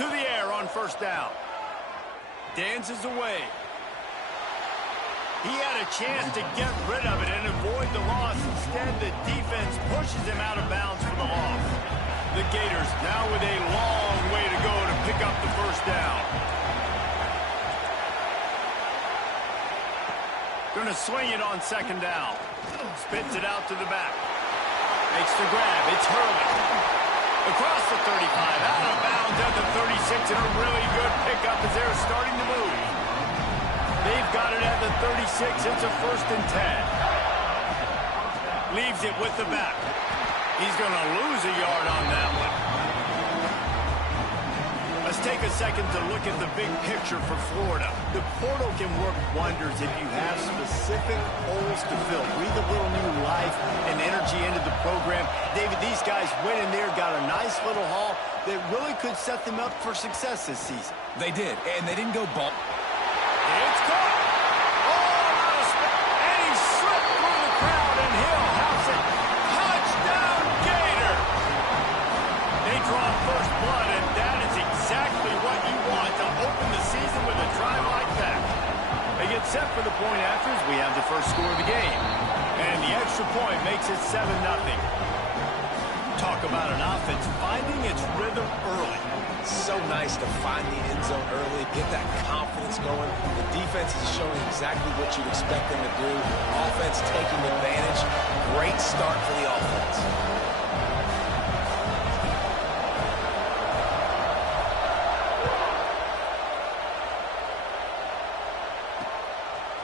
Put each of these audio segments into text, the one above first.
to the air on first down. Dances away. He had a chance to get rid of it and avoid the loss. Instead, the defense pushes him out of bounds for the loss. The Gators now with a long way to go to pick up the first down. Going to swing it on second down. Spits it out to the back. Makes the grab. It's Hurley. Across the 35, out of bounds at the 36, and a really good pickup as they're starting to move. They've got it at the 36. It's a 1st and 10. Leaves it with the back. He's going to lose a yard on that one. Let's take a second to look at the big picture for Florida. The portal can work wonders if you have specific holes to fill. Breathe a little new life and energy into the program. David, these guys went in there, got a nice little haul that really could set them up for success this season. They did, and they didn't go bump. It's caught. Oh, out of space. And he slipped through the crowd, and Hill house it. Touchdown, Gator. They draw first blood, and that is exactly what you want to open the season with a drive like that. They get set for the point after as we have the first score of the game. And the extra point makes it 7-0. Talk about an offense finding its rhythm early. So nice to find the end zone early, get that confidence going. The defense is showing exactly what you'd expect them to do. Offense taking advantage. Great start for the offense.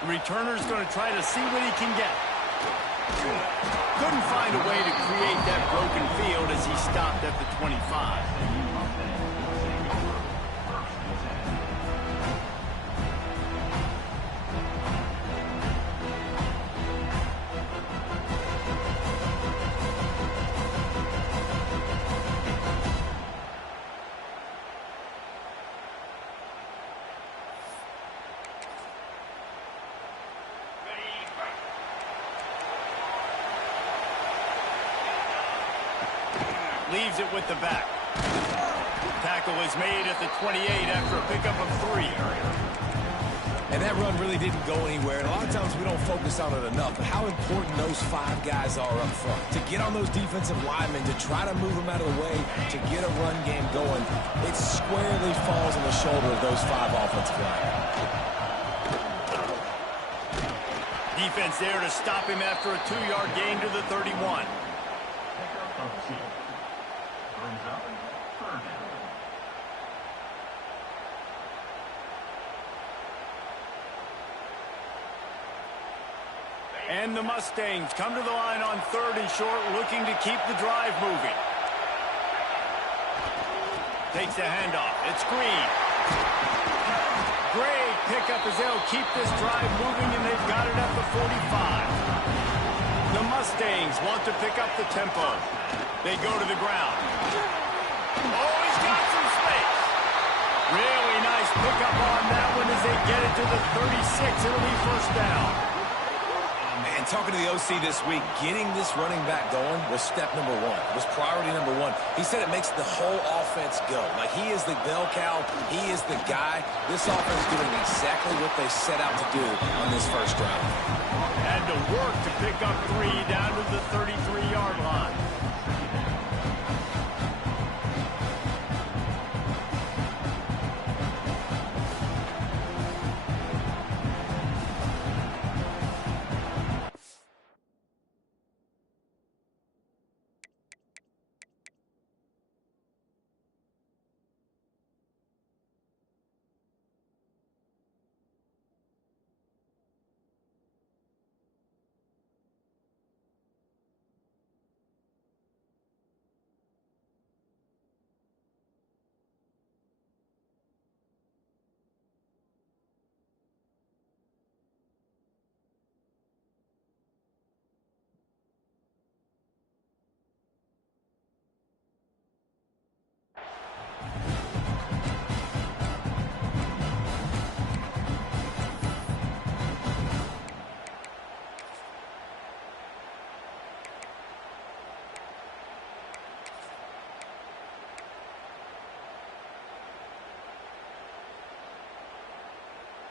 The returner's going to try to see what he can get. Couldn't find a way to create that broken field as he stopped at the 25. Leaves it with the back. Tackle is made at the 28 after a pickup of 3. And that run really didn't go anywhere. And a lot of times we don't focus on it enough, but how important those 5 guys are up front. To get on those defensive linemen, to try to move them out of the way, to get a run game going, it squarely falls on the shoulder of those 5 offensive linemen. Defense there to stop him after a 2-yard gain to the 31. And the Mustangs come to the line on 3rd and short, looking to keep the drive moving. Takes the handoff. It's Green. Great pickup as they'll keep this drive moving, and they've got it at the 45. The Mustangs want to pick up the tempo. They go to the ground. Oh, he's got some space. Really nice pickup on that one as they get it to the 36. It'll be first down. Man, talking to the OC this week, getting this running back going was step number 1. Was priority number 1. He said it makes the whole offense go. Like, he is the bell cow. He is the guy. This offense is doing exactly what they set out to do on this first drive. Had to work to pick up 3 down to the 33-yard line.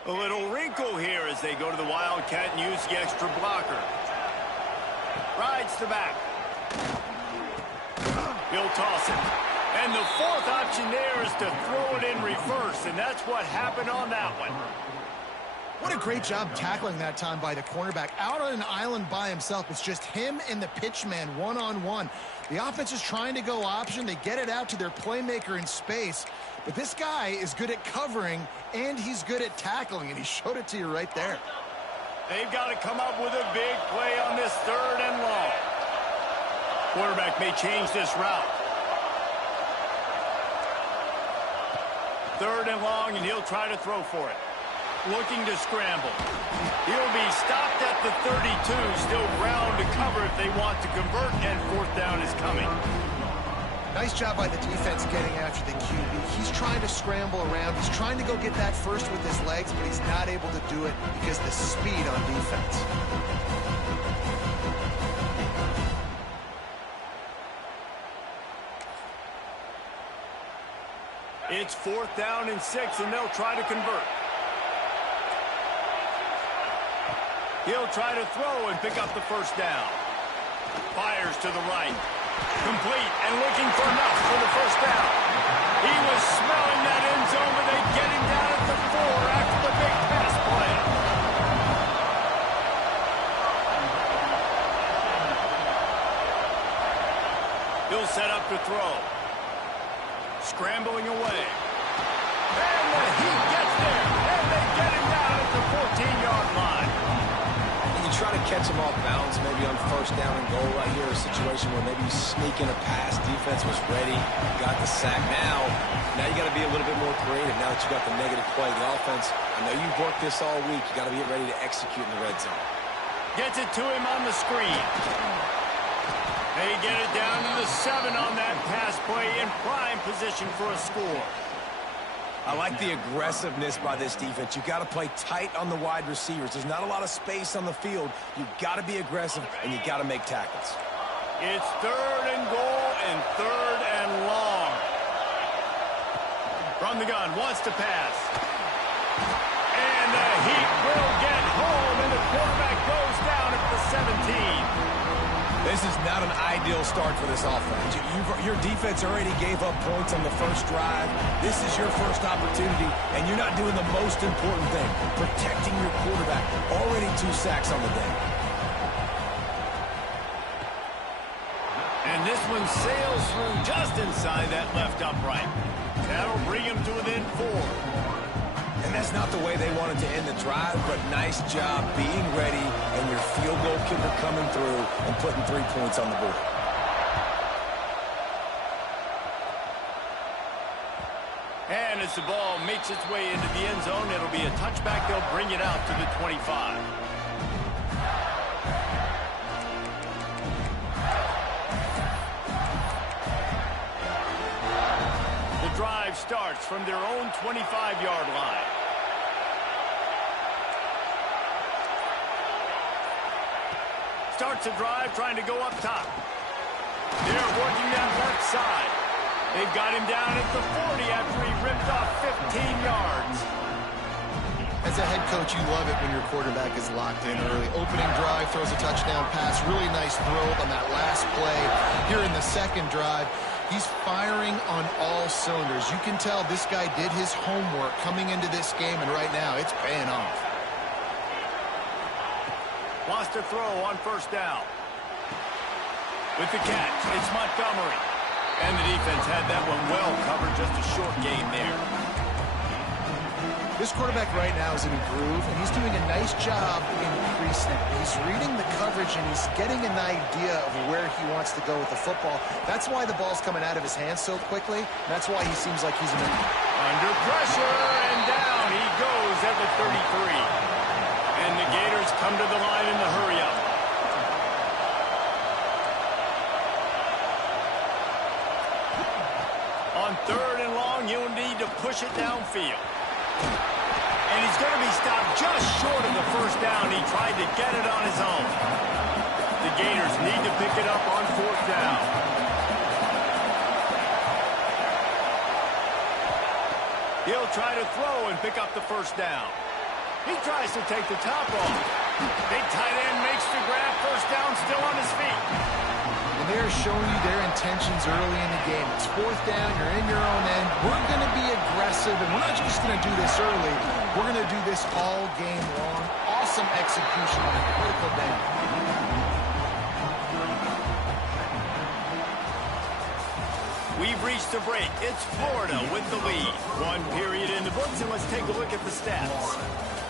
A little wrinkle here as they go to the Wildcat and use the extra blocker. Rides to back. He'll toss it. And the fourth option there is to throw it in reverse, and that's what happened on that one. What a great job tackling that time by the cornerback. Out on an island by himself. It's just him and the pitchman one-on-one. The offense is trying to go option. They get it out to their playmaker in space. But this guy is good at covering, and he's good at tackling, and he showed it to you right there. They've got to come up with a big play on this 3rd and long. Quarterback may change this route. 3rd and long, and he'll try to throw for it. Looking to scramble. He'll be stopped at the 32. Still ground to cover if they want to convert, and 4th down is coming. Nice job by the defense getting after the QB. He's trying to scramble around. He's trying to go get that first with his legs, but he's not able to do it because of the speed on defense. It's 4th down and 6, and they'll try to convert. He'll try to throw and pick up the 1st down. Fires to the right. Complete and looking for enough for the 1st down. He was smelling that end zone, but they get him down at the 4 after the big pass play. He'll set up to throw. Scrambling away. And the Heat gets there, and they get him down at the 14-yard line. You try to catch him off balance, maybe on 1st down and goal right here, a situation where maybe you sneak in a pass, defense was ready, got the sack. Now you got to be a little bit more creative now that you got the negative play. The offense, I know you've worked this all week. You got to get ready to execute in the red zone. Gets it to him on the screen. They get it down to the 7 on that pass play in prime position for a score. I like the aggressiveness by this defense. You've got to play tight on the wide receivers. There's not a lot of space on the field. You've got to be aggressive, and you've got to make tackles. It's 3rd and goal and 3rd and long. From the gun, wants to pass. And the Heat will get home, and the quarterback goes down at the 17. This is not an ideal start for this offense. Your defense already gave up points on the 1st drive. This is your first opportunity, and you're not doing the most important thing, protecting your quarterback. Already 2 sacks on the day. And this one sails through just inside that left upright. That'll bring him to within 4. And that's not the way they wanted to end the drive, but nice job being ready and your field goal kicker coming through and putting 3 points on the board. And as the ball makes its way into the end zone, it'll be a touchback. They'll bring it out to the 25. The drive starts from their own 25-yard line. Starts a drive trying to go up top. They're working that left side. They've got him down at the 40 after he ripped off 15 yards. As a head coach, you love it when your quarterback is locked in early. Opening drive, throws a touchdown pass. Really nice throw on that last play. Here in the 2nd drive, he's firing on all cylinders. You can tell this guy did his homework coming into this game, and right now it's paying off. Wants to throw on 1st down. With the catch, it's Montgomery. And the defense had that one well covered, just a short gain there. This quarterback right now is in a groove, and he's doing a nice job in pre-snap. He's reading the coverage, and he's getting an idea of where he wants to go with the football. That's why the ball's coming out of his hands so quickly. That's why he seems like he's under pressure, and down he goes at the 33. And the Gators come to the line in the hurry-up. On 3rd and long, you'll need to push it downfield. And he's going to be stopped just short of the 1st down. He tried to get it on his own. The Gators need to pick it up on 4th down. He'll try to throw and pick up the 1st down. He tries to take the top off. Big tight end makes the grab. First down, still on his feet. And they're showing you their intentions early in the game. It's fourth down. You're in your own end. We're going to be aggressive, and we're not just going to do this early. We're going to do this all game long. Awesome execution on a critical down. We've reached the break. It's Florida with the lead. One period in the books, and let's take a look at the stats.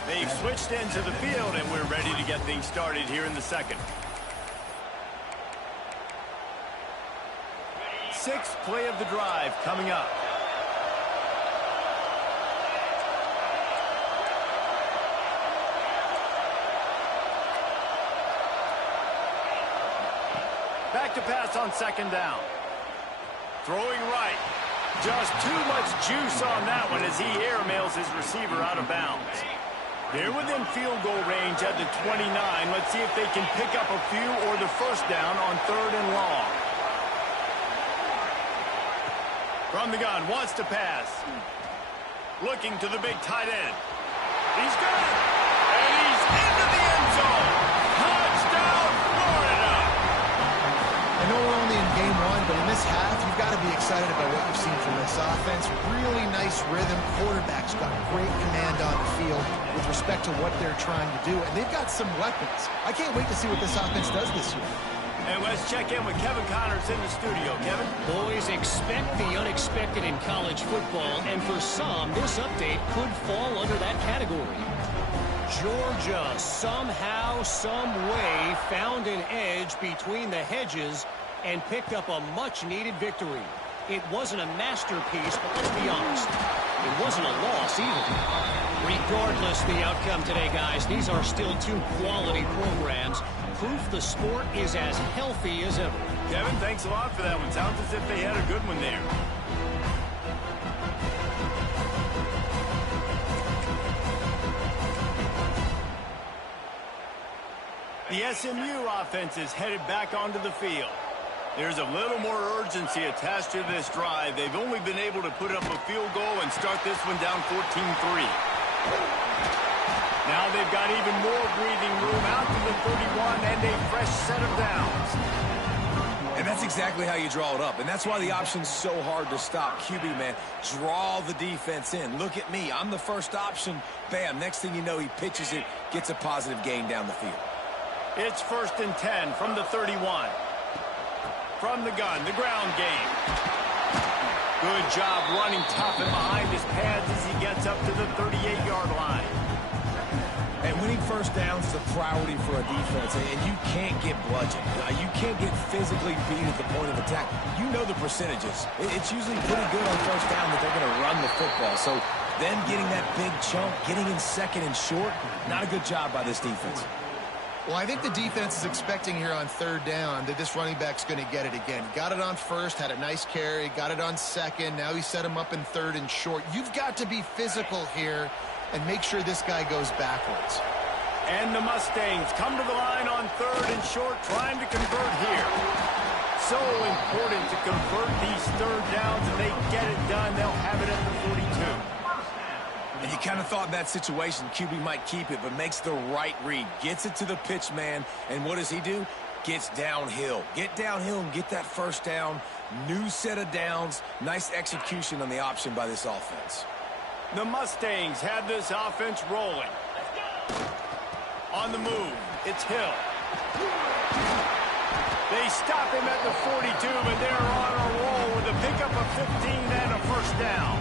They've switched into the field, and we're ready to get things started here in the second. Sixth play of the drive coming up. Back to pass on second down. Throwing right. Just too much juice on that one as he airmails his receiver out of bounds. They're within field goal range at the 29. Let's see if they can pick up a few or the first down on third and long. From the gun, wants to pass. Looking to the big tight end. He's got it. And he's into the end zone. Touchdown, Florida. I know we're only in game one, but in this half, you've got to be excited about what you've seen from this offense. Really nice rhythm. Quarterback's got great command on the field with respect to what they're trying to do. And they've got some weapons. I can't wait to see what this offense does this year. And let's check in with Kevin Connors in the studio. Kevin? Boys, expect the unexpected in college football, and for some, this update could fall under that category. Georgia somehow, some way, found an edge between the hedges and picked up a much-needed victory. It wasn't a masterpiece, but let's be honest, it wasn't a loss either. Regardless the outcome today, guys, these are still two quality programs. Proof the sport is as healthy as ever. Kevin, thanks a lot for that one. Sounds as if they had a good one there. The SMU offense is headed back onto the field. There's a little more urgency attached to this drive. They've only been able to put up a field goal and start this one down 14-3. Now they've got even more breathing room out to the 31 and a fresh set of downs. And that's exactly how you draw it up. And that's why the option's so hard to stop. QB, man, draw the defense in. Look at me. I'm the first option. Bam. Next thing you know, he pitches it, gets a positive gain down the field. It's 1st and 10 from the 31. From the gun, the ground game. Good job running tough and behind his pads as he gets up to the 38-yard line. And winning first downs is a priority for a defense, and you can't get bludgeoned. You can't get physically beat at the point of attack. You know the percentages. It's usually pretty good on first down that they're going to run the football. So them getting that big chunk, getting in second and short, not a good job by this defense. Well, I think the defense is expecting here on third down that this running back's going to get it again. Got it on first, had a nice carry, got it on second. Now he set him up in third and short. You've got to be physical here and make sure this guy goes backwards. And the Mustangs come to the line on third and short, trying to convert here. So important to convert these third downs, and they get it done. They'll have it at the 42. And you kind of thought in that situation QB might keep it, but makes the right read. Gets it to the pitch man, and what does he do? Gets downhill. Get downhill and get that first down. New set of downs. Nice execution on the option by this offense. The Mustangs have this offense rolling. On the move, it's Hill. They stop him at the 42, but they're on a roll with a pickup of 15 and a first down.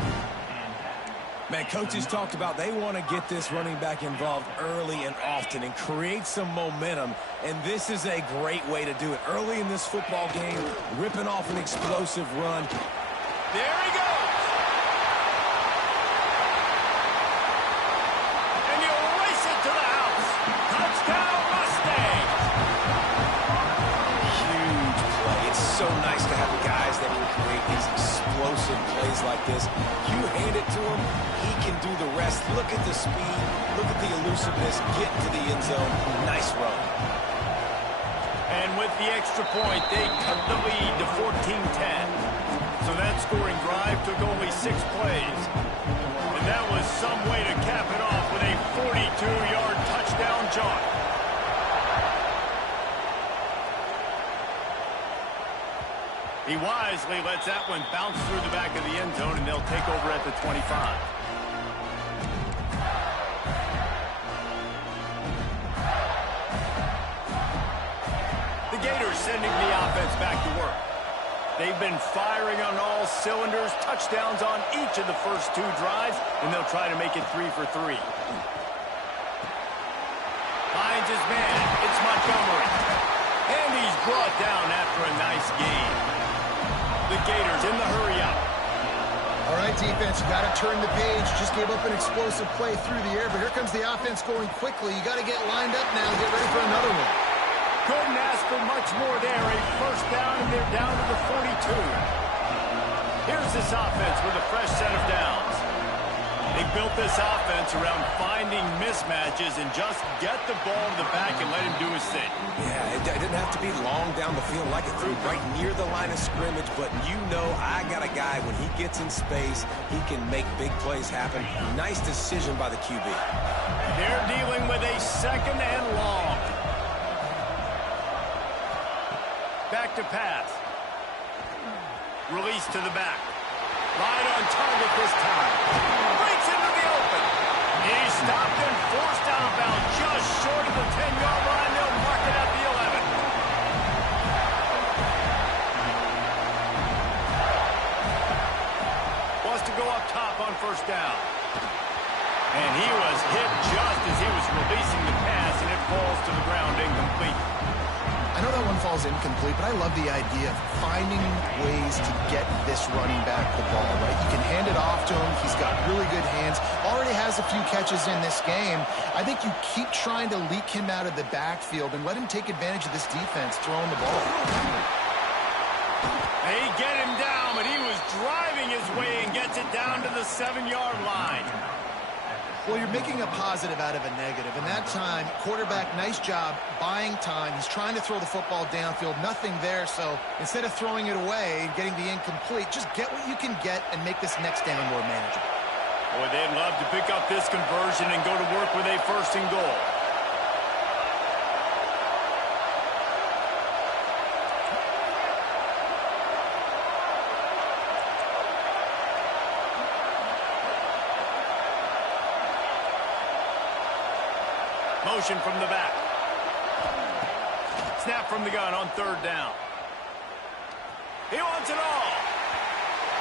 Man, coaches talked about they want to get this running back involved early and often and create some momentum, and this is a great way to do it. Early in this football game, ripping off an explosive run. There he goes. And he'll race it to the house. Touchdown, Mustangs. Huge play. It's so nice to have guys that can create these explosive plays like this. You hand it to him, he can do the rest. Look at the speed. Look at the elusiveness. Get to the end zone. Nice run. And with the extra point, they cut the lead to 14-10. So that scoring drive took only 6 plays. And That was some way to cap it off with a 42-yard touchdown jaunt. He wisely lets that one bounce through the back of the end zone, and they'll take over at the 25. The Gators sending the offense back to work. They've been firing on all cylinders, touchdowns on each of the first 2 drives, and they'll try to make it 3 for 3. Finds his man. It's Montgomery. And he's brought down after a nice game. The Gators in the hurry-up. All right, defense, you got to turn the page. Just gave up an explosive play through the air, but here comes the offense going quickly. You got to get lined up now and get ready for another one. Couldn't ask for much more there. A first down, and they're down to the 42. Here's this offense with a fresh set of downs. They built this offense around finding mismatches and just get the ball to the back and let him do his thing. Yeah, it didn't have to be long down the field like it threw right near the line of scrimmage, but you know I got a guy, when he gets in space, he can make big plays happen. Nice decision by the QB. They're dealing with a second and long. Back to pass. Release to the back. Right on target this time. Breaks into the open. He's stopped and forced out of bounds just short of the 10-yard line. They'll mark it at the 11. Wants to go up top on first down. And he was hit just as he was releasing the pass, and it falls to the ground incomplete. I know that one falls incomplete, but I love the idea of finding ways to get this running back the ball, right? You can hand it off to him. He's got really good hands. Already has a few catches in this game. I think you keep trying to leak him out of the backfield and let him take advantage of this defense throwing the ball. They get him down, but he was driving his way and gets it down to the 7-yard line. Well, you're making a positive out of a negative. And that time, quarterback, nice job buying time. He's trying to throw the football downfield. Nothing there. So instead of throwing it away and getting the incomplete, just get what you can get and make this next down more manageable. Boy, they'd love to pick up this conversion and go to work with a 1st and goal. Motion from the back. Snap from the gun on 3rd down. He wants it all.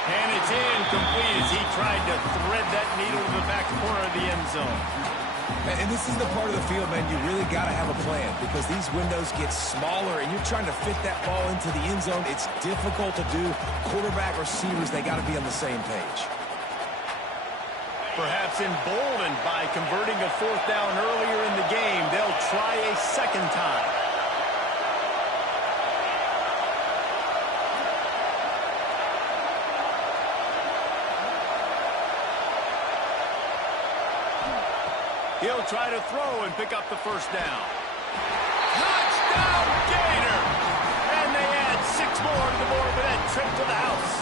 And it's incomplete as he tried to thread that needle to the back corner of the end zone. And this is the part of the field, man, you really got to have a plan because these windows get smaller and you're trying to fit that ball into the end zone. It's difficult to do. Quarterback, receivers, they got to be on the same page. Perhaps emboldened by converting a 4th down earlier in the game, they'll try a 2nd time. He'll try to throw and pick up the 1st down. Touchdown, Gator! And they add 6 more to the board with that trip to the house.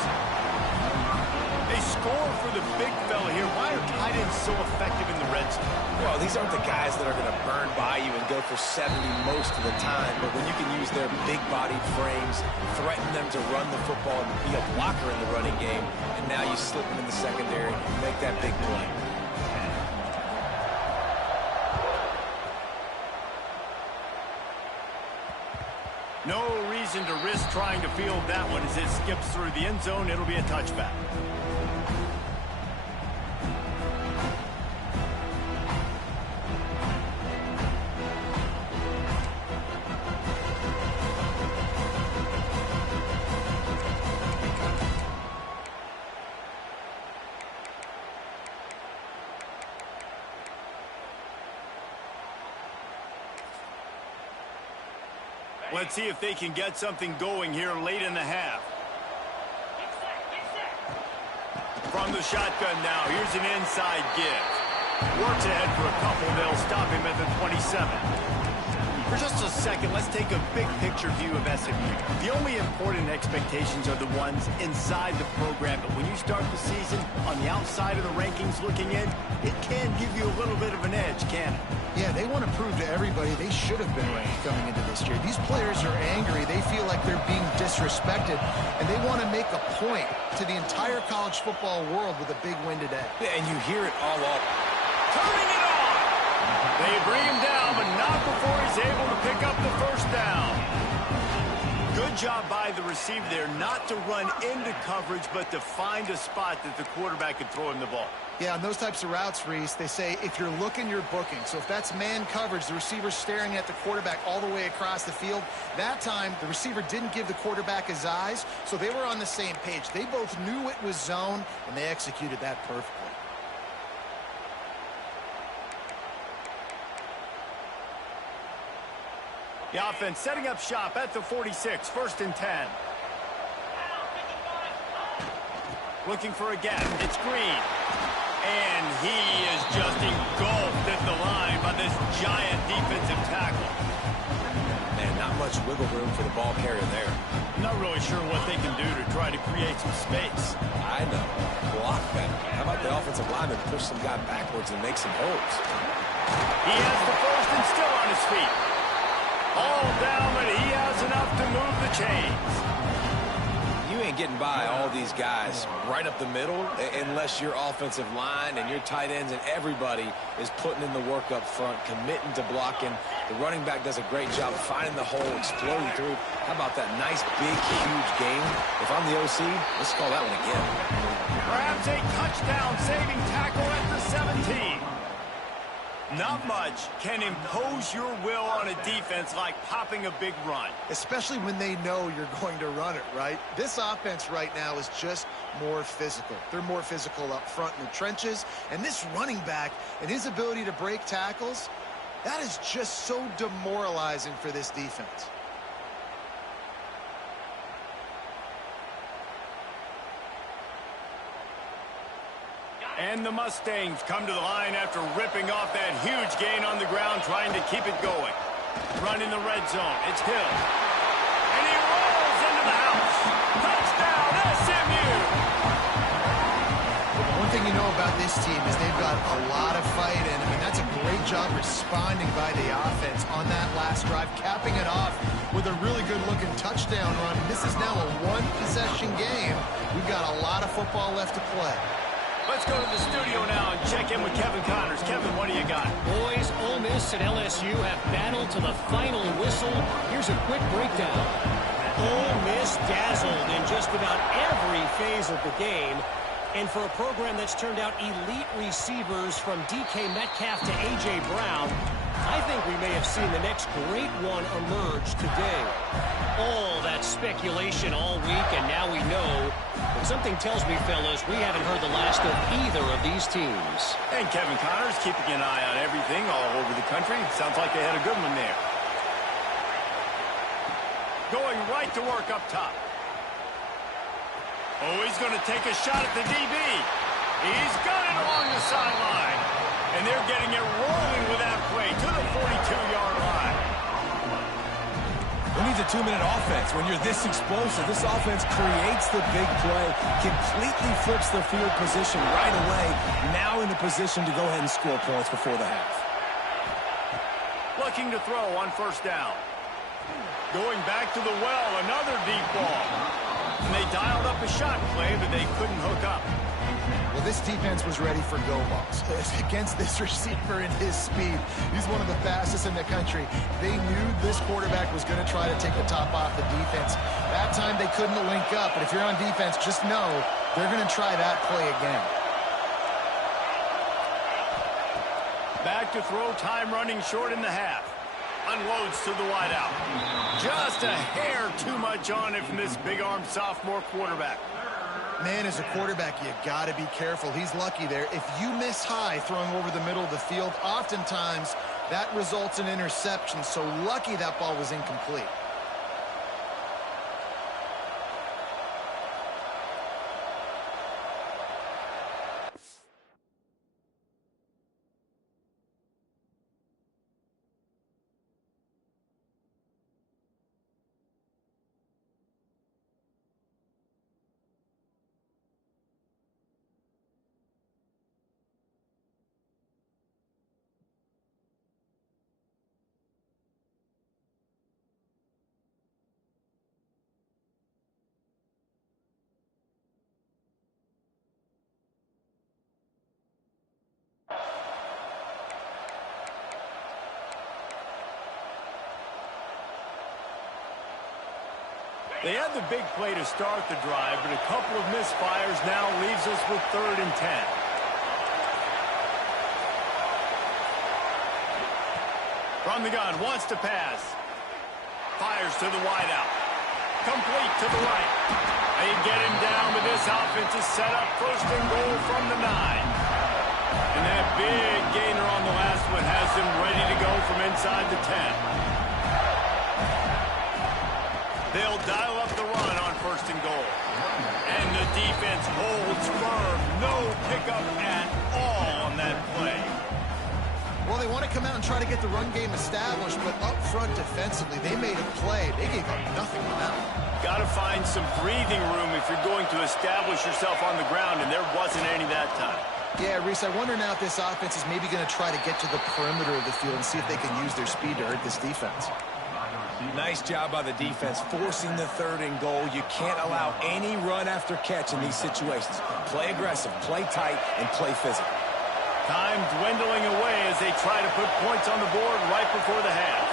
They score for the big fella here. Why are tight ends so effective in the red zone? Well, these aren't the guys that are going to burn by you and go for 70 most of the time, but when you can use their big-bodied frames, threaten them to run the football and be a blocker in the running game, and now you slip them in the secondary and make that big play. No reason to risk trying to field that one as it skips through the end zone. It'll be a touchback. Let's see if they can get something going here late in the half. From the shotgun now, here's an inside give. Works ahead for a couple. They'll stop him at the 27. For just a second, let's take a big picture view of SMU. The only important expectations are the ones inside the program, but when you start the season on the outside of the rankings looking in, it can give you a little bit of an edge, can it? Yeah, they want to prove to everybody they should have been ranked coming into this year. These players are angry. They feel like they're being disrespected, and they want to make a point to the entire college football world with a big win today. Yeah, and you hear it all over. Turning it on! They bring him down, but not before he's able to pick up the first down. Good job by the receiver there not to run into coverage, but to find a spot that the quarterback could throw him the ball. Yeah, on those types of routes, Reese, they say if you're looking, you're booking. So if that's man coverage, the receiver's staring at the quarterback all the way across the field. That time, the receiver didn't give the quarterback his eyes, so they were on the same page. They both knew it was zone, and they executed that perfectly. The offense setting up shop at the 46, 1st and 10. Looking for a gap. It's Green. And he is just engulfed at the line by this giant defensive tackle. Man, not much wiggle room for the ball carrier there. I'm not really sure what they can do to try to create some space. I know. Block better. How about the offensive lineman push some guy backwards and make some holes? He has the first and still on his feet. All down, but he has enough to move the chains. You ain't getting by all these guys right up the middle unless your offensive line and your tight ends and everybody is putting in the work up front, committing to blocking. The running back does a great job finding the hole, exploding through. How about that nice, big, huge game? If I'm the OC, let's call that one again. Perhaps a touchdown-saving tackle at the 17. Not much can impose your will on a defense like popping a big run. Especially when they know you're going to run it, right? This offense right now is just more physical. They're more physical up front in the trenches. And this running back and his ability to break tackles, that is just so demoralizing for this defense. And the Mustangs come to the line after ripping off that huge gain on the ground, trying to keep it going. Run in the red zone. It's Hill. And he rolls into the house. Touchdown, SMU! One thing you know about this team is they've got a lot of fight in. I mean, that's a great job responding by the offense on that last drive, capping it off with a really good-looking touchdown run. This is now a one-possession game. We've got a lot of football left to play. Let's go to the studio now and check in with Kevin Connors. Kevin, what do you got? Boys, Ole Miss and LSU have battled to the final whistle. Here's a quick breakdown. Ole Miss dazzled in just about every phase of the game. And for a program that's turned out elite receivers from DK Metcalf to A.J. Brown, I think we may have seen the next great one emerge today. All that speculation all week, and now we know. But something tells me, fellas, we haven't heard the last of either of these teams. And Kevin Connors keeping an eye on everything all over the country. Sounds like they had a good one there. Going right to work up top. Oh, he's going to take a shot at the DB. He's got it along the sideline. And they're getting it rolling with that play to the 42-yard line. Who needs a 2-minute offense? When you're this explosive, this offense creates the big play, completely flips the field position right away, now in the position to go ahead and score points before the half. Looking to throw on 1st down. Going back to the well, another deep ball. And they dialed up a shot play, but they couldn't hook up. Well, this defense was ready for go balls against this receiver and his speed. He's one of the fastest in the country. They knew this quarterback was going to try to take the top off the defense. That time they couldn't link up, but if you're on defense, just know they're going to try that play again. Back to throw, time running short in the half. Unloads to the wideout. Just a hair too much on it from this big-armed sophomore quarterback. Man, as a quarterback, you got to be careful. He's lucky there. If you miss high throwing over the middle of the field, oftentimes that results in interception. So lucky that ball was incomplete. They had the big play to start the drive, but a couple of misfires now leaves us with 3rd and 10. From the gun, wants to pass. Fires to the wideout. Complete to the right. They get him down, but this offense is set up 1st and goal from the 9. And that big gainer on the last one has them ready to go from inside the 10. They'll dial up the run on 1st and goal. And the defense holds firm. No pickup at all on that play. Well, they want to come out and try to get the run game established, but up front defensively, they made a play. They gave up nothing on that one. Got to find some breathing room if you're going to establish yourself on the ground, and there wasn't any that time. Yeah, Reese, I wonder now if this offense is maybe going to try to get to the perimeter of the field and see if they can use their speed to hurt this defense. Nice job by the defense, forcing the 3rd and goal. You can't allow any run after catch in these situations. Play aggressive, play tight, and play physical. Time dwindling away as they try to put points on the board right before the half.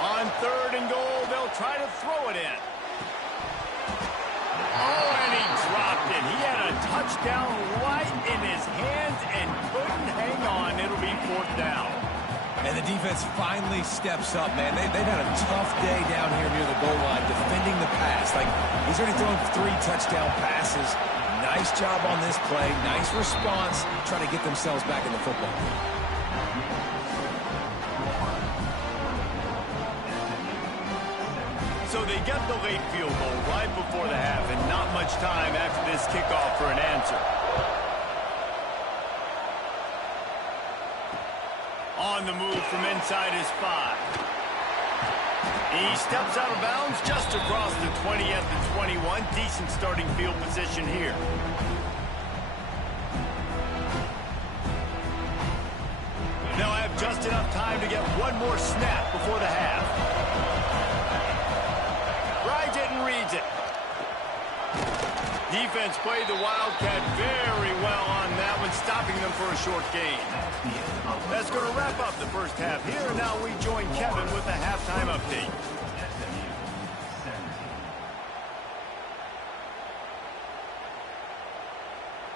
On 3rd and goal, they'll try to throw it in. Oh, and he dropped it. He had a touchdown right in his hands and couldn't hang on. It'll be 4th down. And the defense finally steps up, man. They've had a tough day down here near the goal line defending the pass. Like, he's already thrown 3 touchdown passes. Nice job on this play. Nice response, trying to get themselves back in the football game. So they get the late field goal right before the half, and not much time after this kickoff for an answer. On the move from inside his 5. He steps out of bounds just across the 20 at the 21. Decent starting field position here. They'll have just enough time to get one more snap before the half. Rides it and reads it. Defense played the Wildcat very well on that one, stopping them for a short gain. That's going to wrap up the first half here. Now we join Kevin with the halftime update.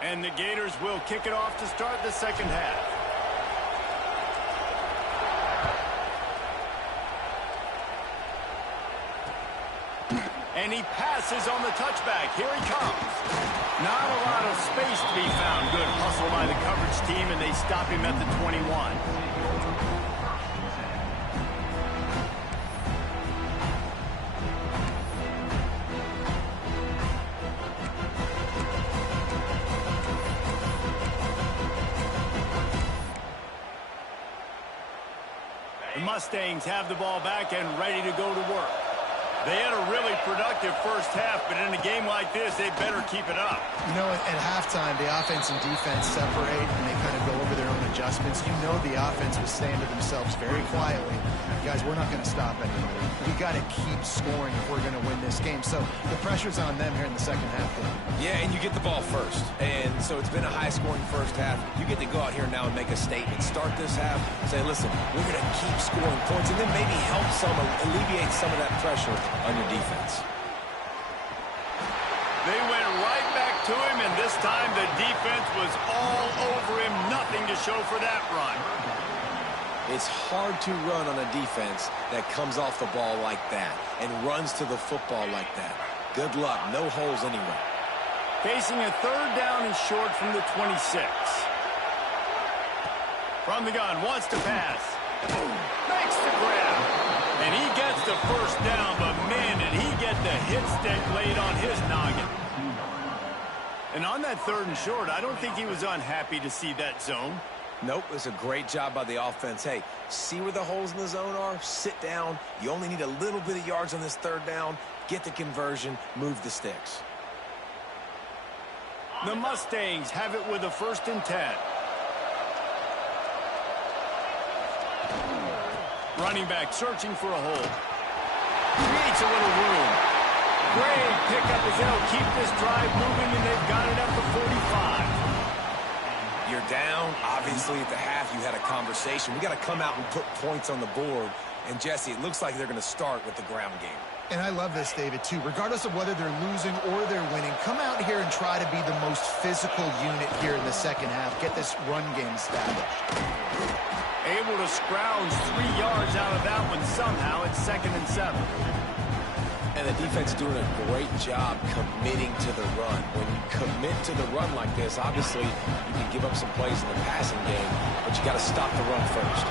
And the Gators will kick it off to start the second half. And he passes on the touchback. Here he comes. Not a lot of space to be found. Good hustle by the coverage team, and they stop him at the 21. The Mustangs have the ball back and ready to go to work. They had a really productive first half, but in a game like this, they better keep it up. You know, at halftime, the offense and defense separate, and they kind of go over their own adjustments. You know the offense was saying to themselves very quietly, guys, we're not going to stop anybody. We got to keep scoring if we're going to win this game. So the pressure's on them here in the second half. Yeah, and you get the ball first. And so it's been a high-scoring first half. You get to go out here now and make a statement. Start this half, say, listen, we're going to keep scoring points, and then maybe help some, alleviate some of that pressure on your defense. They went right back to him, and this time the defense was all over him. Nothing to show for that run. It's hard to run on a defense that comes off the ball like that and runs to the football like that. Good luck. No holes anywhere. Facing a third down and short from the 26. From the gun, wants to pass. Makes the grab. And he gets the first down, but man, did he get the hit stick laid on his noggin. And on that third and short, I don't think he was unhappy to see that zone. Nope, it's a great job by the offense. Hey, see where the holes in the zone are? Sit down. You only need a little bit of yards on this third down. Get the conversion. Move the sticks. The Mustangs have it with a 1st and 10. Running back searching for a hole. Creates a little room. Great pickup as they'll keep this drive moving, and they've got it up to 45. you're down, obviously at the half you had a conversation. We got to come out and put points on the board. And, Jesse, it looks like they're going to start with the ground game. And I love this, David, too. Regardless of whether they're losing or they're winning, come out here and try to be the most physical unit here in the second half. Get this run game established. Able to scrounge 3 yards out of that one somehow. It's 2nd and 7. And the defense doing a great job committing to the run. When you commit to the run like this, obviously you can give up some plays in the passing game, but you got to stop the run first.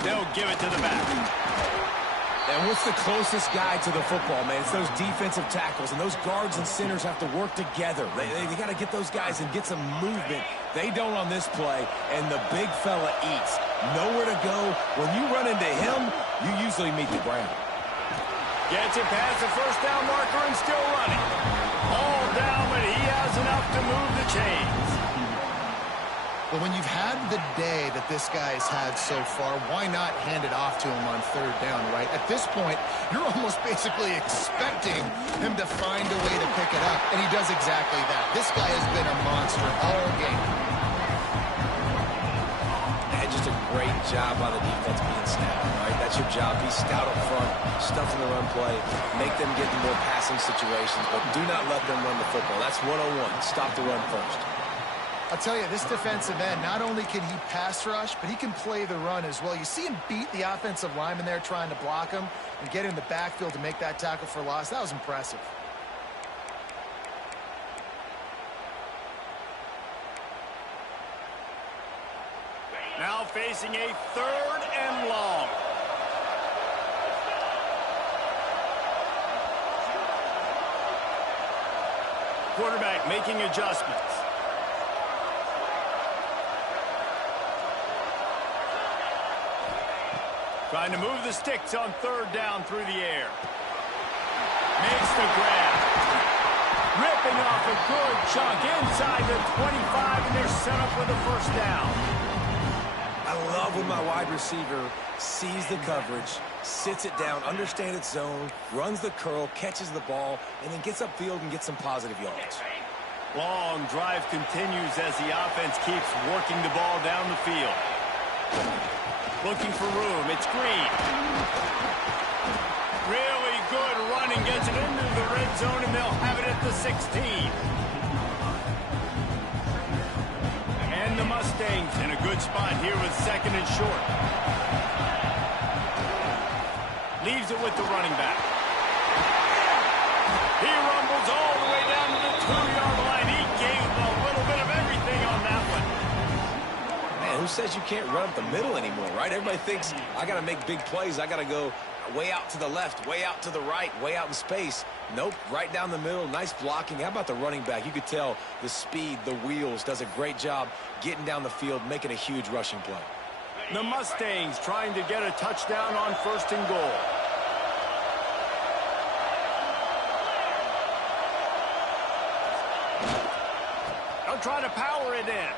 They'll give it to the back. And what's the closest guy to the football, man? It's those defensive tackles, and those guards and centers have to work together. They got to get those guys and get some movement. They don't on this play, and the big fella eats. Nowhere to go. When you run into him, you usually meet the ground. Gets it past the first down marker and still running. All down, but he has enough to move the chains. Well, when you've had the day that this guy's had so far, why not hand it off to him on 3rd down, right? At this point, you're almost basically expecting him to find a way to pick it up, and he does exactly that. This guy has been a monster all game. And just a great job by the defense being stout, right? That's your job. Be stout up front, stuff in the run play, make them get in more passing situations, but do not let them run the football. That's 101. Stop the run first. I'll tell you, this defensive end, not only can he pass rush, but he can play the run as well. You see him beat the offensive lineman there trying to block him and get in the backfield to make that tackle for loss. That was impressive. Now facing a 3rd and long. Quarterback making adjustments. Trying to move the sticks on 3rd down through the air. Makes the grab. Ripping off a good chunk inside the 25, and they're set up with a 1st down. I love when my wide receiver sees the coverage, sits it down, understands its zone, runs the curl, catches the ball, and then gets upfield and gets some positive yards. Long drive continues as the offense keeps working the ball down the field. Looking for room. It's Green. Really good running. Gets it into the red zone, and they'll have it at the 16. And the Mustangs in a good spot here with 2nd and short. Leaves it with the running back. He rumbles all the way down to the 2-yard line. He gave a little bit of everything on that one. Who says you can't run up the middle anymore, right? Everybody thinks I got to make big plays. I got to go way out to the left, way out to the right, way out in space. Nope, right down the middle. Nice blocking. How about the running back? You could tell the speed, the wheels, does a great job getting down the field, making a huge rushing play. The Mustangs trying to get a touchdown on 1st and goal. They'll try to power it in.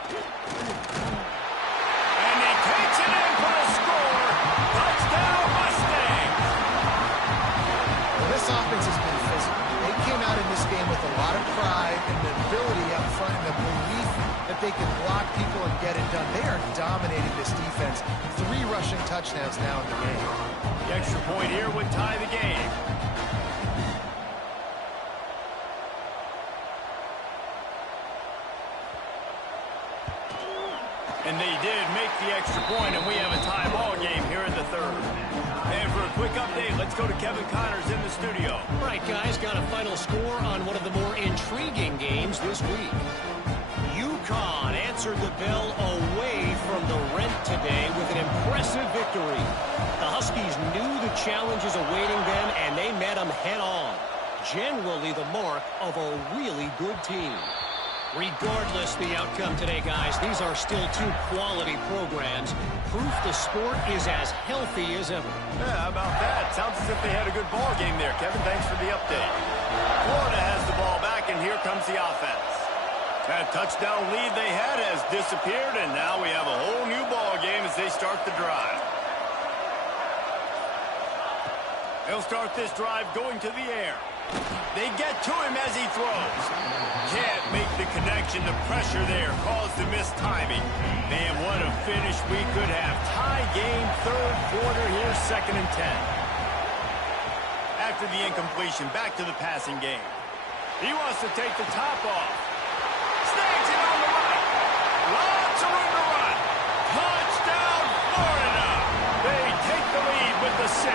And he takes it in for a score. Touchdown, Mustangs. Well, this offense has been physical. They came out in this game with a lot of pride and the ability up front and the belief that they can block people and get it done. They are dominating this defense. 3 rushing touchdowns now in the game. The extra point here would tie the game. And they did make the extra point, and we have a tie ball game here in the 3rd. And for a quick update, let's go to Kevin Connors in the studio. All right, guys, got a final score on one of the more intriguing games this week. UConn answered the bell away from the Rent today with an impressive victory. The Huskies knew the challenges awaiting them, and they met them head-on. Generally the mark of a really good team. Regardless the outcome today, guys, these are still 2 quality programs. Proof the sport is as healthy as ever. Yeah, how about that? Sounds as if they had a good ball game there. Kevin, thanks for the update. Florida has the ball back, and here comes the offense. That touchdown lead they had has disappeared, and now we have a whole new ball game as they start the drive. They'll start this drive going to the air. They get to him as he throws. Can't make the connection. The pressure there caused the missed timing. Man, what a finish we could have. Tie game, third quarter here, 2nd and 10. After the incompletion, back to the passing game. He wants to take the top off. Snags it on the right. Lots of room to run. Touchdown, Florida. They take the lead with the 6.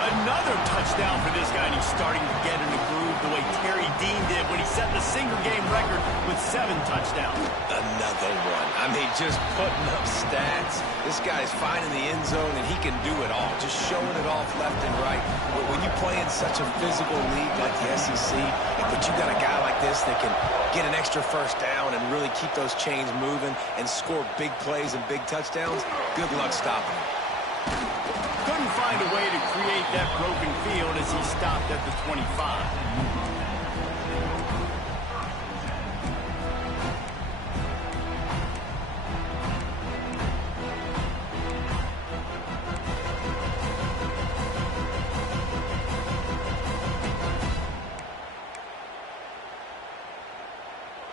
Another touchdown for this guy, and he's starting to get in the groove the way Terry Dean did when he set the single-game record with 7 touchdowns. Another one. I mean, just putting up stats. This guy's finding the end zone, and he can do it all, just showing it off left and right. But when you play in such a physical league like the SEC, but you got a guy like this that can get an extra first down and really keep those chains moving and score big plays and big touchdowns, good luck stopping him. Couldn't find a way to create that broken field as he stopped at the 25.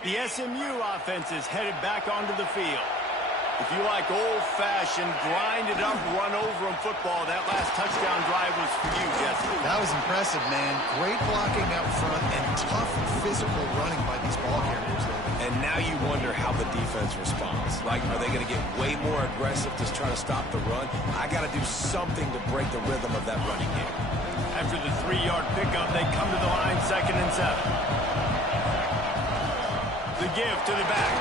The SMU offense is headed back onto the field. If you like old-fashioned, grind-it-up, run-over-'em football, that last touchdown drive was for you, Jesse. That was impressive, man. Great blocking out front and tough physical running by these ball carriers. And now you wonder how the defense responds. Like, are they going to get way more aggressive to try to stop the run? I got to do something to break the rhythm of that running game. After the 3-yard pickup, they come to the line, 2nd and 7. The give to the back.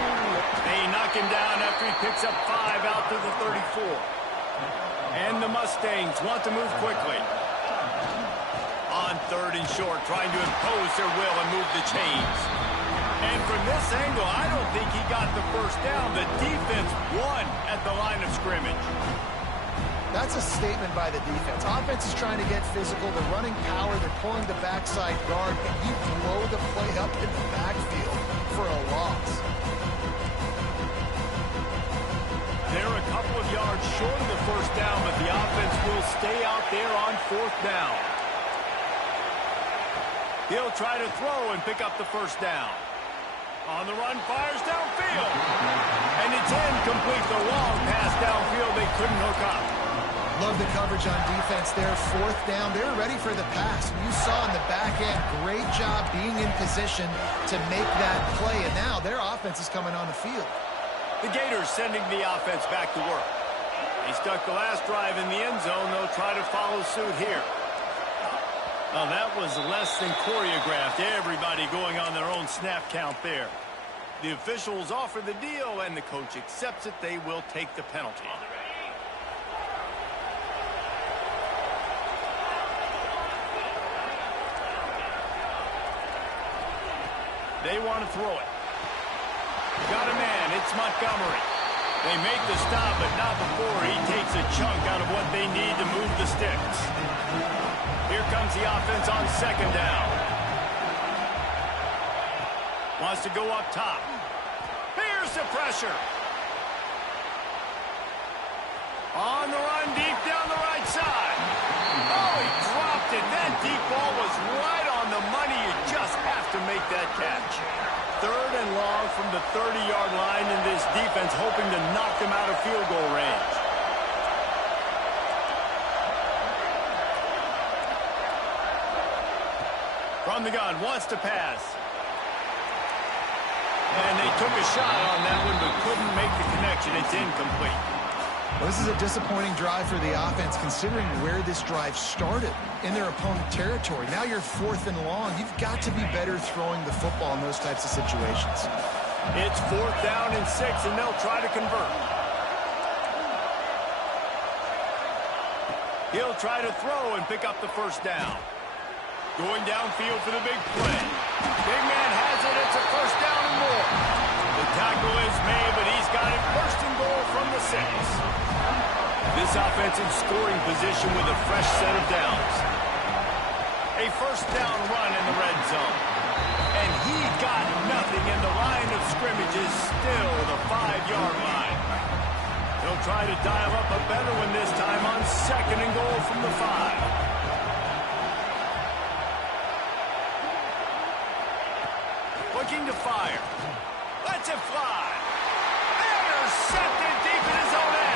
They knock him down after he picks up 5 out to the 34. And the Mustangs want to move quickly. On 3rd and short, trying to impose their will and move the chains. And from this angle, I don't think he got the first down. The defense won at the line of scrimmage. That's a statement by the defense. Offense is trying to get physical. They're running power. They're pulling the backside guard. And you blow the play up in the backfield for a loss. They're a couple of yards short of the first down, but the offense will stay out there on 4th down. He'll try to throw and pick up the first down. On the run, fires downfield. And it's incomplete. The long pass downfield they couldn't hook up. Love the coverage on defense there. 4th down. They're ready for the pass. You saw in the back end, great job being in position to make that play. And now their offense is coming on the field. The Gators sending the offense back to work. They stuck the last drive in the end zone. They'll try to follow suit here. Now that was less than choreographed. Everybody going on their own snap count there. The officials offer the deal, and the coach accepts it. They will take the penalty. They want to throw it. Got a man. It's Montgomery. They make the stop, but not before he takes a chunk out of what they need to move the sticks. Here comes the offense on 2nd down. Wants to go up top. Here's the pressure. On the run, deep down the right side. Oh, he dropped it. That deep ball was right on the money. You just have to make that catch. 3rd and long from the 30-yard line, and this defense hoping to knock them out of field goal range. From the gun, wants to pass. And they took a shot on that one, but couldn't make the connection. It's incomplete. Well, this is a disappointing drive for the offense, considering where this drive started in their opponent territory. Now you're 4th and long. You've got to be better throwing the football in those types of situations. It's 4th down and 6, and they'll try to convert. He'll try to throw and pick up the first down. Going downfield for the big play. Big man has it. It's a first down and more. The tackle is made, but he's got it 1st and goal from the 6. This offense in scoring position with a fresh set of downs. A first down run in the red zone. And he got nothing, and the line of scrimmage is still the 5-yard line. He'll try to dial up a better one this time on 2nd and goal from the 5. to fire. Lets it fly. Intercepted deep in his own end.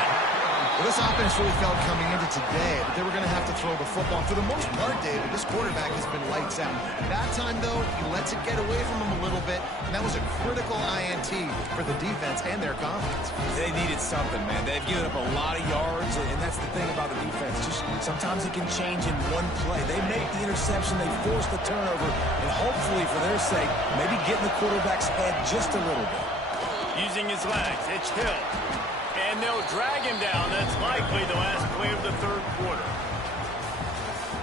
Well, this offense really felt coming into today that they were going to have to throw the football. For the most part, David, this quarterback has been lights out. That time, though, he lets it get away from him a little bit, and that was a critical INT for the defense and their confidence. They needed something, man. They've given up a lot of yards, and that's the thing about the defense. Just sometimes it can change in one play. They make the interception, they force the turnover, and hopefully, for their sake, maybe get in the quarterback's head just a little bit. Using his legs, it's Hill. And they'll drag him down. That's likely the last play of the third quarter.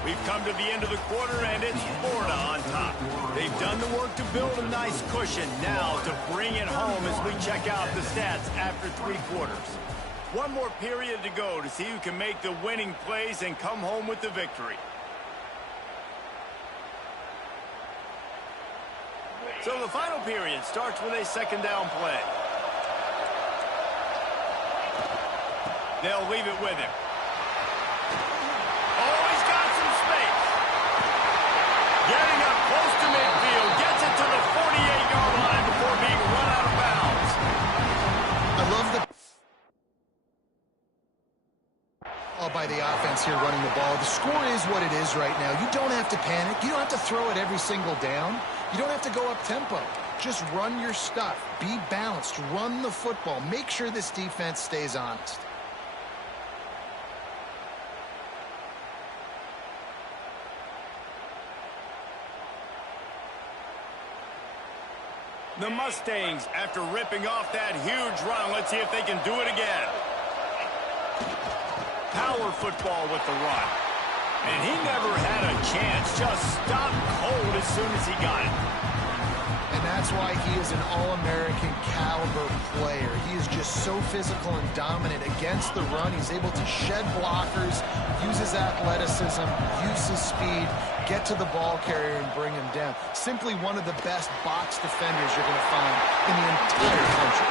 We've come to the end of the quarter, and it's Florida on top. They've done the work to build a nice cushion. Now to bring it home as we check out the stats after 3 quarters. One more period to go to see who can make the winning plays and come home with the victory. So the final period starts with a second down play. They'll leave it with him. Oh, he's got some space. Getting up close to midfield. Gets it to the 48-yard line before being run out of bounds. I love the all by the offense here running the ball. The score is what it is right now. You don't have to panic. You don't have to throw it every single down. You don't have to go up tempo. Just run your stuff. Be balanced. Run the football. Make sure this defense stays honest. The Mustangs, after ripping off that huge run, let's see if they can do it again. Power football with the run. And he never had a chance. Just stopped cold as soon as he got it. And that's why he is an All-American caliber player. He is just so physical and dominant against the run. He's able to shed blockers, use his athleticism, use his speed, get to the ball carrier and bring him down. Simply one of the best box defenders you're going to find in the entire country.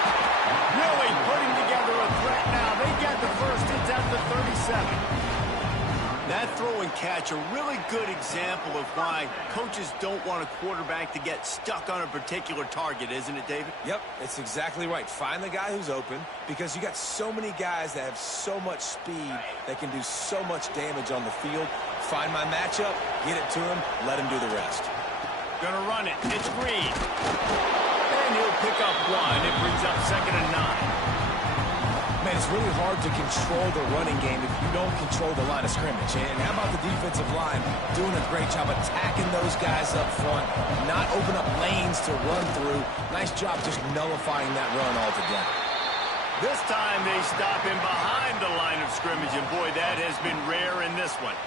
Really putting together a threat now. They get the first. It's at the 37. That throw and catch, a really good example of why coaches don't want a quarterback to get stuck on a particular target, isn't it, David? Yep, it's exactly right. Find the guy who's open, because you got so many guys that have so much speed that can do so much damage on the field. Find my matchup, get it to him, let him do the rest. Gonna run it. It's Green. And he'll pick up 1. It brings up 2nd and 9. Man, it's really hard to control the running game if you don't control the line of scrimmage. And how about the defensive line doing a great job attacking those guys up front, not open up lanes to run through. Nice job just nullifying that run altogether. This time they stop him behind the line of scrimmage, and boy, that has been rare in this one.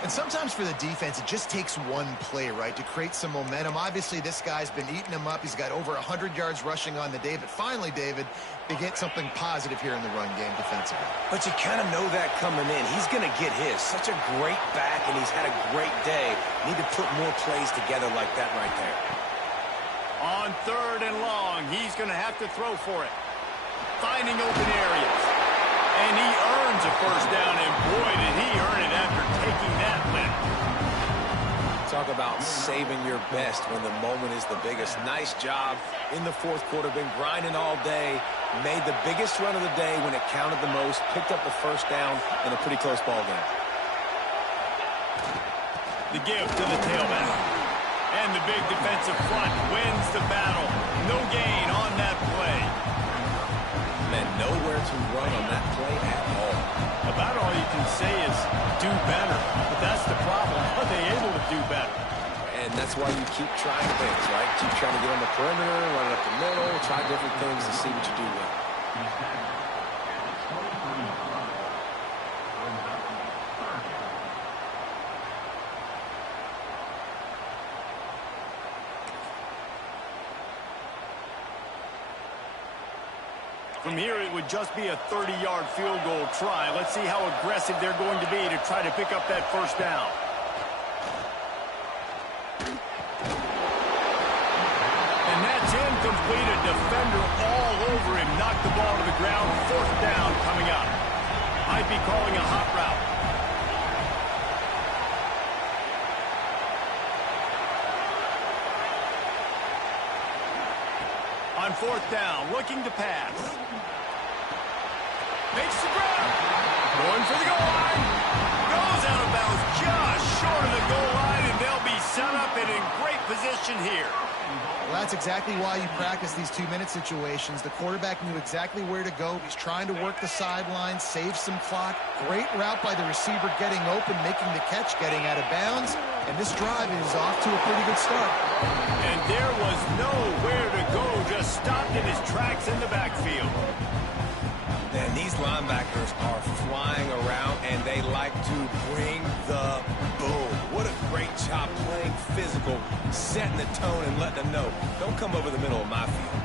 And sometimes for the defense, it just takes one play, right, to create some momentum. Obviously, this guy's been eating him up. He's got over 100 yards rushing on the day. But finally, David, they get something positive here in the run game defensively. But you kind of know that coming in. He's going to get his. Such a great back, and he's had a great day. Need to put more plays together like that right there. On 3rd and long, he's going to have to throw for it. Finding open areas. And he earns a first down, and boy, did he earn it after taking that limp. Talk about saving your best when the moment is the biggest. Nice job in the 4th quarter. Been grinding all day. Made the biggest run of the day when it counted the most. Picked up the first down in a pretty close ball game. The give to the tailback. And the big defensive front wins the battle. No gain on that play. Man, nowhere to run on that play at all. About all you can say is do better. But that's the problem. Are they able to do better? And that's why you keep trying things, right? Keep trying to get on the perimeter, run it up the middle, try different things to see what you do well. From here, it would just be a 30-yard field goal try. Let's see how aggressive they're going to be to try to pick up that first down. And that's incomplete. A defender all over him. Knocked the ball to the ground. 4th down coming up. Might be calling a hot route. fourth down, looking to pass. Makes the grab. Going for the goal line. Goes out of bounds just short of the goal line, and they'll be set up and in great position here. Well, that's exactly why you practice these 2-minute situations. The quarterback knew exactly where to go. He's trying to work the sideline, save some clock. Great route by the receiver getting open, making the catch, getting out of bounds. And this drive is off to a pretty good start. And there was nowhere to go, just stopped in his tracks in the backfield. And these linebackers are flying around, and they like to bring the boom. What a great job playing physical, setting the tone and letting them know, don't come over the middle of my field.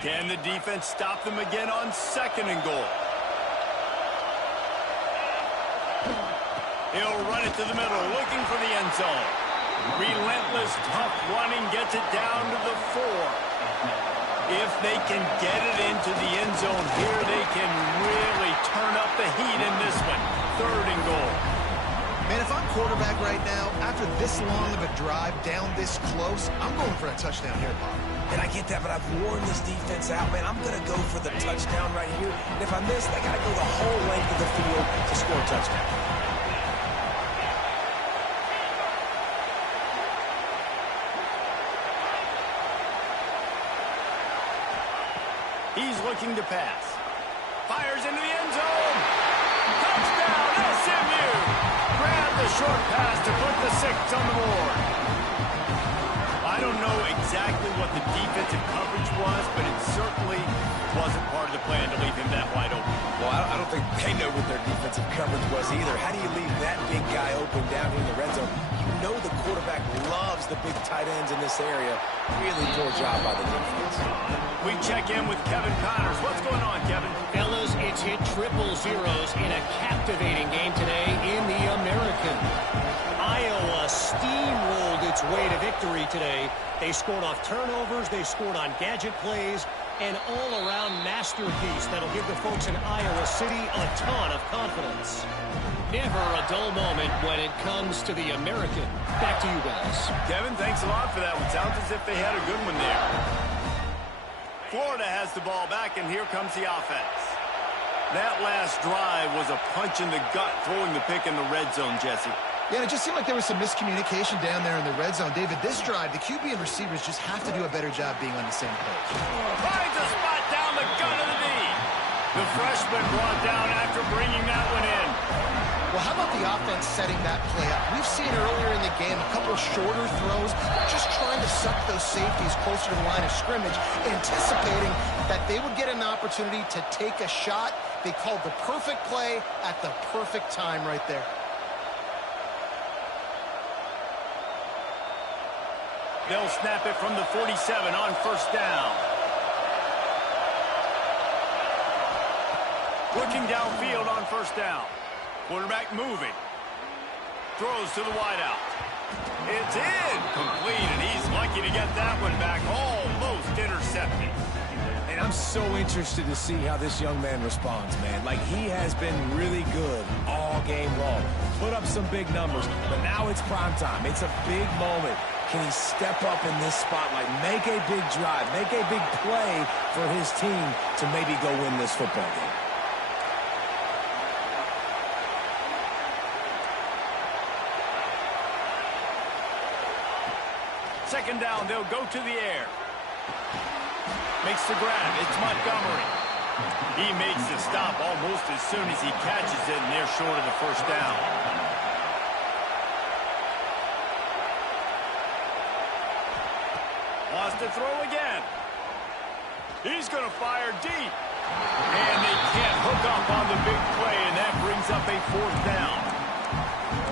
Can the defense stop them again on 2nd and goal? He'll run it to the middle, looking for the end zone. Relentless, tough running, gets it down to the 4. If they can get it into the end zone here, they can really turn up the heat in this one. 3rd and goal. Man, if I'm quarterback right now, after this long of a drive down this close, I'm going for a touchdown here, Bob. And I get that, but I've worn this defense out, man. I'm going to go for the touchdown right here. And if I miss, I got to go the whole length of the field to score a touchdown. He's looking to pass. Fires into the end zone. Touchdown, SMU. Grab the short pass to put the 6 on the board. I don't know exactly what the defensive coverage was, but it certainly wasn't part of the plan to leave him that wide open. Well, I don't think they know what their defensive coverage was either. How do you leave that big guy open down here in the red zone? You know the quarterback loves the big tight ends in this area. Really poor job by the defense. We check in with Kevin Connors. What's going on, Kevin? Fellas, it's hit triple zeros in a captivating game today in the American. Iowa steamrolled its way to victory today. They scored off turnovers, they scored on gadget plays, an all-around masterpiece that'll give the folks in Iowa City a ton of confidence. Never a dull moment when it comes to the American. Back to you guys. Kevin, thanks a lot for that one. Sounds as if they had a good one there. Florida has the ball back, and here comes the offense. That last drive was a punch in the gut, throwing the pick in the red zone, Jesse. Yeah, it just seemed like there was some miscommunication down there in the red zone. David, this drive, the QB and receivers just have to do a better job being on the same page. Finds a spot down the gut of the knee. The freshman brought down after bringing that one in. Well, how about the offense setting that play up? We've seen earlier in the game a couple shorter throws, just trying to suck those safeties closer to the line of scrimmage, anticipating that they would get an opportunity to take a shot. They called the perfect play at the perfect time right there. They'll snap it from the 47 on 1st down. Looking downfield on 1st down. Quarterback moving. Throws to the wideout. It's incomplete, and he's lucky to get that one back. Almost intercepted. And I'm so interested to see how this young man responds, man. Like, he has been really good all game long. Put up some big numbers, but now it's prime time. It's a big moment. Can he step up in this spotlight, make a big drive, make a big play for his team to maybe go win this football game? Second down, they'll go to the air. Makes the grab. It's Montgomery. He makes the stop almost as soon as he catches it, and they're short of the 1st down. Wants to throw again. He's going to fire deep. And they can't hook up on the big play, and that brings up a 4th down.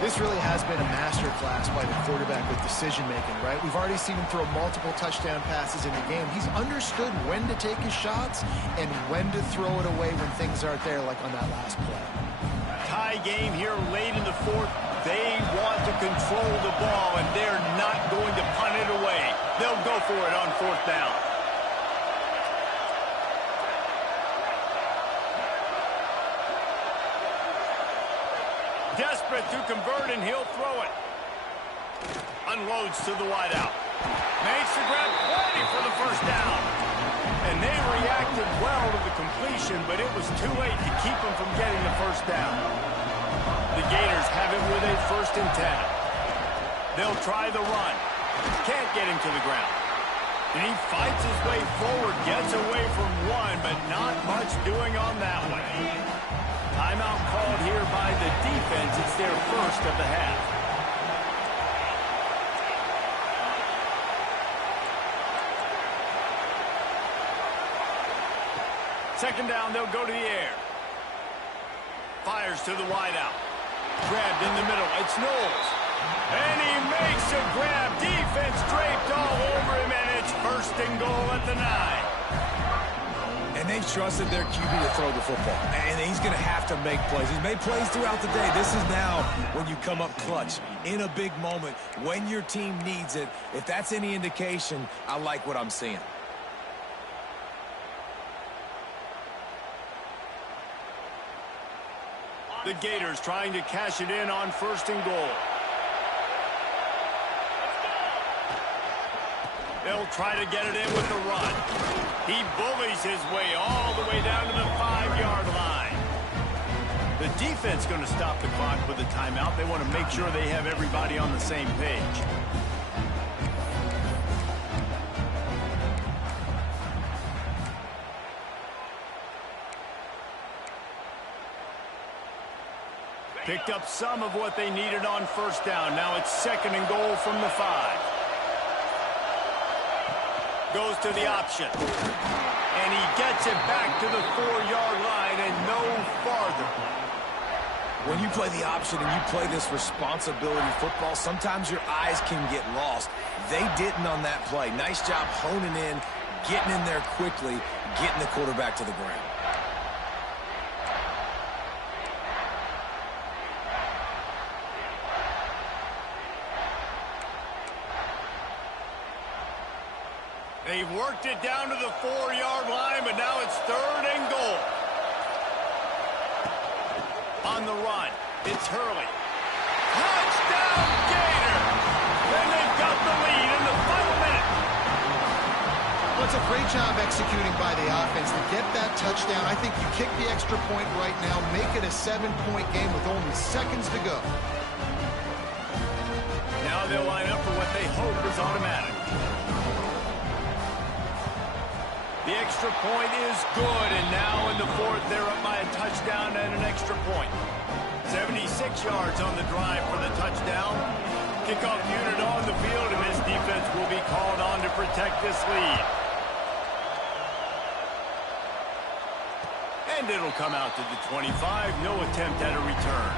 This really has been a masterclass by the quarterback with decision-making, right? We've already seen him throw multiple touchdown passes in the game. He's understood when to take his shots and when to throw it away when things aren't there, like on that last play. Tie game here late in the 4th. They want to control the ball, and they're not going to punt it away. They'll go for it on 4th down. Desperate to convert, and he'll throw it. Unloads to the wideout. Makes the grab plenty for the first down. And they reacted well to the completion, but it was too late to keep them from getting the first down. The Gators have it with a 1st and 10. They'll try the run. Can't get him to the ground. And he fights his way forward, gets away from one, but not much doing on that one. Timeout called here by the defense. It's their first of the half. Second down, they'll go to the air. Fires to the wideout. Grabbed in the middle. It's Knowles. And he makes a grab. Defense draped all over him, and it's 1st and goal at the 9. And they've trusted their QB to throw the football. And he's going to have to make plays. He's made plays throughout the day. This is now when you come up clutch in a big moment when your team needs it. If that's any indication, I like what I'm seeing. The Gators trying to cash it in on 1st and goal. They'll try to get it in with the run. He bullies his way all the way down to the 5-yard line. The defense going to stop the clock with a timeout. They want to make sure they have everybody on the same page. Picked up some of what they needed on 1st down. Now it's 2nd and goal from the 5. Goes to the option. And he gets it back to the 4-yard line and no farther. When you play the option and you play this responsibility football, sometimes your eyes can get lost. They didn't on that play. Nice job honing in, getting in there quickly, getting the quarterback to the ground. They've worked it down to the 4-yard line, but now it's 3rd and goal. On the run, it's Hurley. Touchdown, Gator! Then they've got the lead in the final minute. Well, it's a great job executing by the offense to get that touchdown. I think you kick the extra point right now, make it a 7-point game with only seconds to go. Now they'll line up for what they hope is automatic. The extra point is good, and now in the 4th, they're up by a touchdown and an extra point. 76 yards on the drive for the touchdown. Kickoff unit on the field, and this defense will be called on to protect this lead. And it'll come out to the 25. No attempt at a return.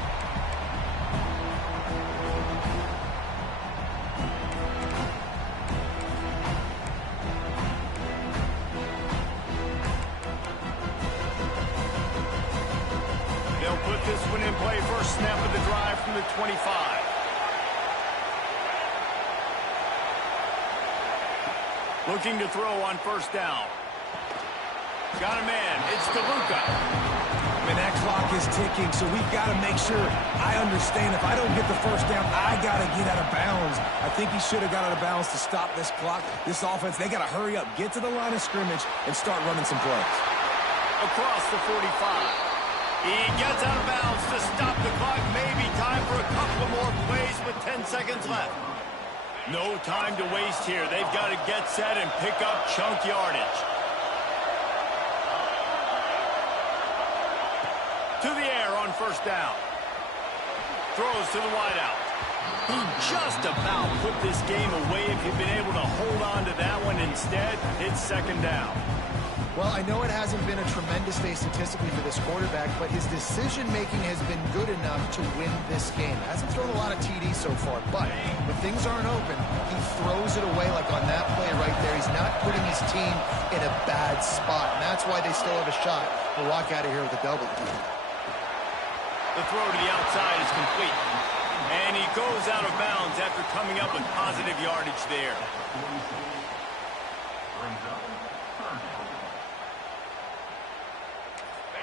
Put this one in play. First snap of the drive from the 25. Looking to throw on 1st down. Got a man. It's DeLuca. And that clock is ticking, so we've got to make sure I understand if I don't get the 1st down, I got to get out of bounds. I think he should have got out of bounds to stop this clock. This offense, they got to hurry up, get to the line of scrimmage, and start running some plays. Across the 45. He gets out of bounds to stop the clock. Maybe time for a couple of more plays with 10 seconds left. No time to waste here. They've got to get set and pick up chunk yardage. To the air on 1st down. Throws to the wideout. He just about put this game away if he'd been able to hold on to that one. Instead, it's 2nd down. Well, I know it hasn't been a tremendous day statistically for this quarterback, but his decision-making has been good enough to win this game. Hasn't thrown a lot of TDs so far, but when things aren't open, he throws it away like on that play right there. He's not putting his team in a bad spot, and that's why they still have a shot to walk out of here with a double. The throw to the outside is complete, and he goes out of bounds after coming up with positive yardage there.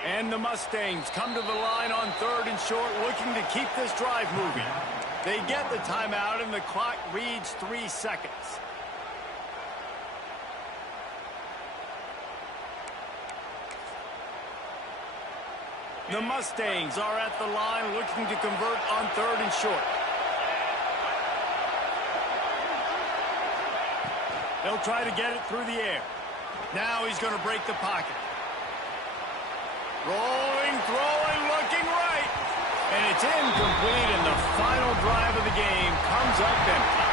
And the Mustangs come to the line on 3rd and short, looking to keep this drive moving. They get the timeout, and the clock reads 3 seconds. The Mustangs are at the line looking to convert on 3rd and short. They'll try to get it through the air. Now he's going to break the pocket. Rolling, throwing, looking right. And it's incomplete, and the final drive of the game comes up empty.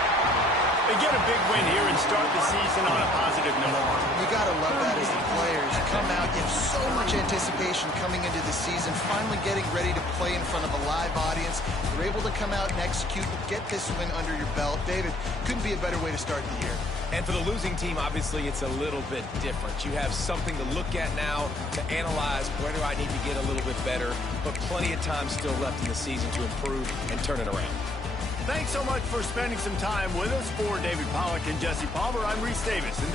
They get a big win here and start the season on a positive note. You got to love that as the players. You come out, you have so much anticipation coming into the season, finally getting ready to play in front of a live audience. You're able to come out and execute, get this win under your belt. David, couldn't be a better way to start the year. And for the losing team, obviously, it's a little bit different. You have something to look at now to analyze where do I need to get a little bit better, but plenty of time still left in the season to improve and turn it around. Thanks so much for spending some time with us. For David Pollack and Jesse Palmer, I'm Reese Davis. And